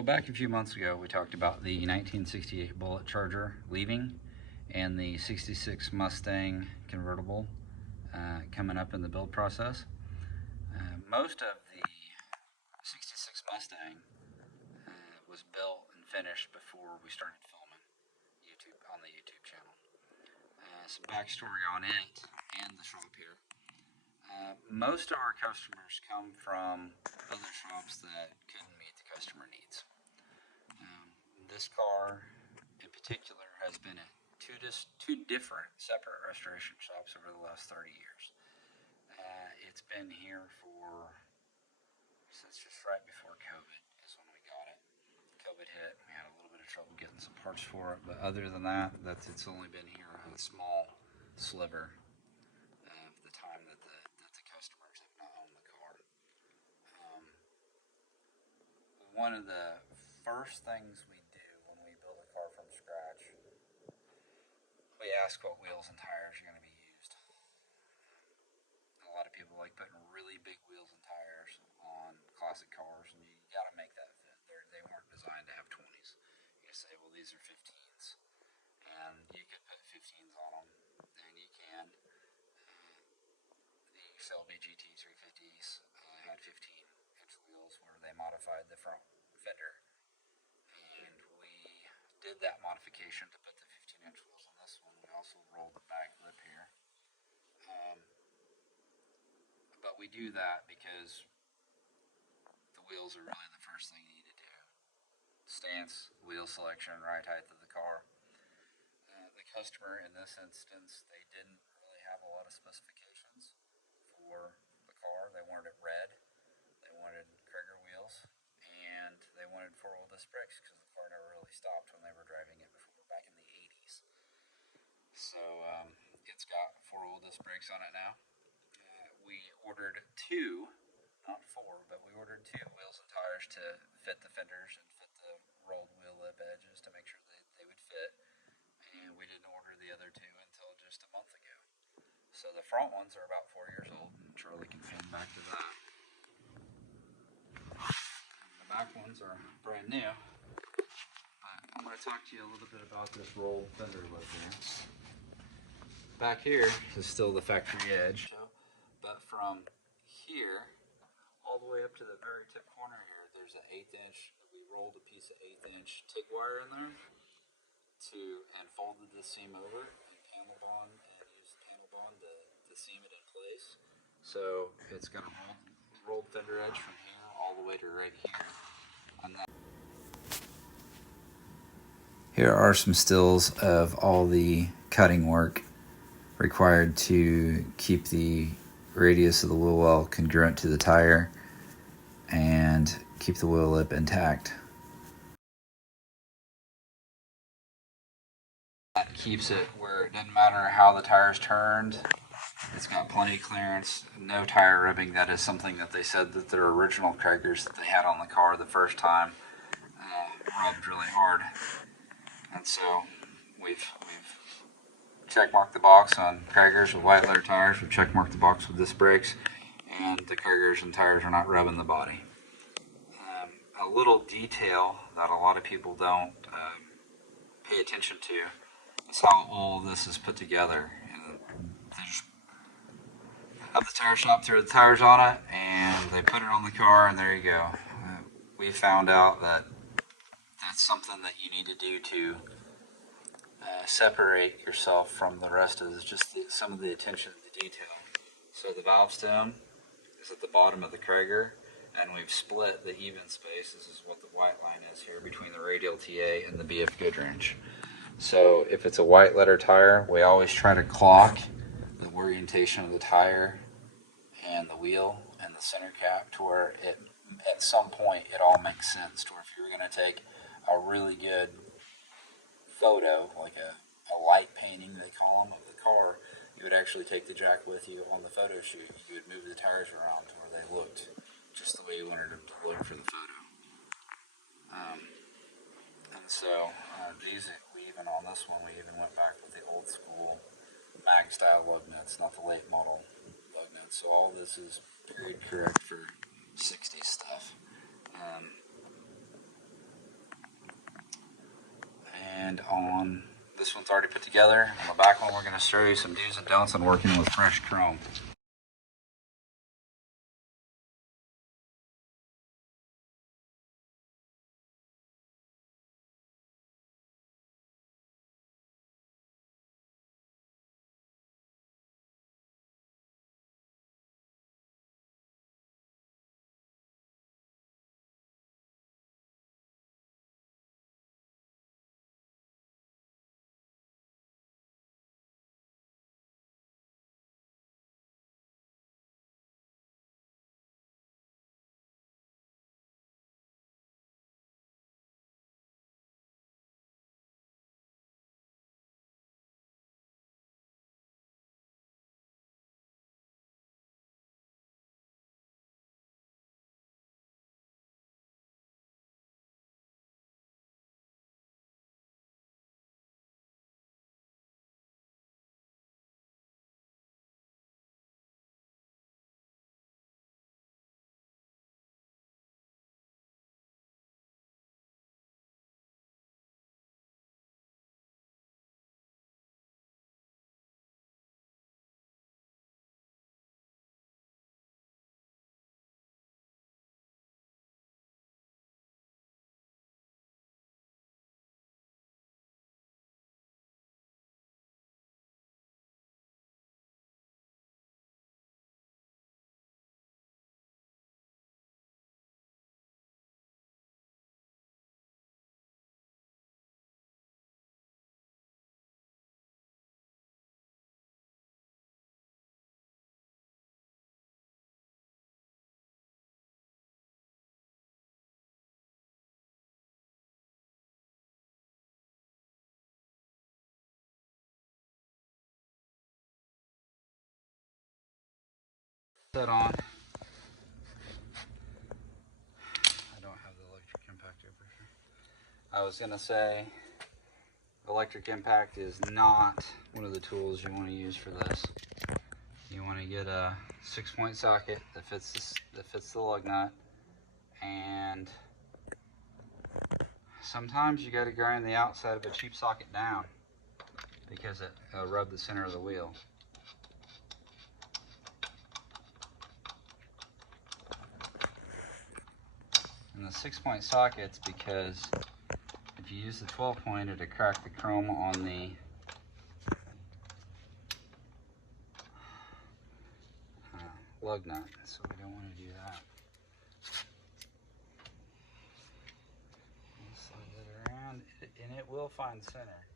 Back a few months ago, we talked about the 1968 Bullet Charger leaving and the 66 Mustang convertible coming up in the build process. Most of the 66 Mustang was built and finished before we started filming YouTube on the YouTube channel. Some backstory on it and the shop here. Most of our customers come from other shops that couldn't meet the customer needs. This car in particular has been at two different separate restoration shops over the last 30 years. It's been here since just right before COVID is when we got it. COVID hit, we had a little bit of trouble getting some parts for it, but other than that, it's only been here a small sliver of the time that the customers have not owned the car. One of the first things we do when we build a car from scratch, we ask what wheels and tires are going to be used. A lot of people like putting really big wheels and tires on classic cars, and you got to make that fit. They weren't designed to have 20s. You say, well, these are 15s, and you could put 15s on them, and you can. The Selby GT 350s had 15-inch wheels where they modified the front fender, and we did that modification to put the 15-inch wheels on this one. We also rolled the back lip here. But we do that because the wheels are really the first thing you need to do. Stance, wheel selection, ride height of the car. The customer in this instance, they didn't really have a lot of specifications for the car. They wanted it red, they wanted Cragar wheels, and they wanted four-wheel disc brakes because the car never really stopped when they were driving it before, back in the 80s. So it's got four-wheel disc brakes on it now. We ordered two, not four, but we ordered two wheels and tires to fit the fenders and fit the rolled wheel lip edges to make sure they would fit. And we didn't order the other two until just a month ago. So the front ones are about 4 years old, and Charlie can pan back to that. And the back ones are brand new. I'm going to talk to you a little bit about this rolled fender lip here. Back here is still the factory edge. But from here all the way up to the very tip corner here, there's an 1/8 inch. We rolled a piece of 1/8 inch TIG wire in there and folded the seam over and panel bond and used panel bond to seam it in place. So it's got a rolled fender edge from here all the way to right here. Here are some stills of all the cutting work required to keep the radius of the wheel well congruent to the tire and keep the wheel lip intact. That keeps it where it doesn't matter how the tire's turned. It's got plenty of clearance, no tire ribbing. That is something that they said that their original Cragars that they had on the car the first time rubbed really hard. And so we've checkmarked the box on Cragars with white letter tires. We've checkmarked the box with disc brakes, and the Cragars and tires are not rubbing the body. A little detail that a lot of people don't pay attention to is how all this is put together. They just have the tire shop throw the tires on it, and they put it on the car, and there you go. We found out that that's something that you need to do to separate yourself from the rest of some of the attention to detail. So the valve stem is at the bottom of the Cragar, and we've split the even space. This is what the white line is here between the radial TA and the BF Goodwrench. So if it's a white letter tire, we always try to clock the orientation of the tire and the wheel and the center cap to where at some point it all makes sense. To where if you were going to take a really good photo, like a light painting they call them, of the car, you would actually take the jack with you on the photo shoot. You would move the tires around to where they looked just the way you wanted them to look for the photo. And so on this one, we even went back with the old school mag style lug nuts, not the late model lug nuts. So all this is period correct for 60s stuff. And on this one's already put together. On the back one, we're going to show you some do's and don'ts on working with fresh chrome. Set on. I don't have the electric impact over here. I was going to say electric impact is not one of the tools you want to use for this. You want to get a 6-point socket that fits the lug nut, and sometimes you got to grind the outside of a cheap socket down because it rub the center of the wheel. And the 6-point sockets, because if you use the 12-point, it'll crack the chrome on the lug nut, so we don't want to do that. Slide that around, and it will find center.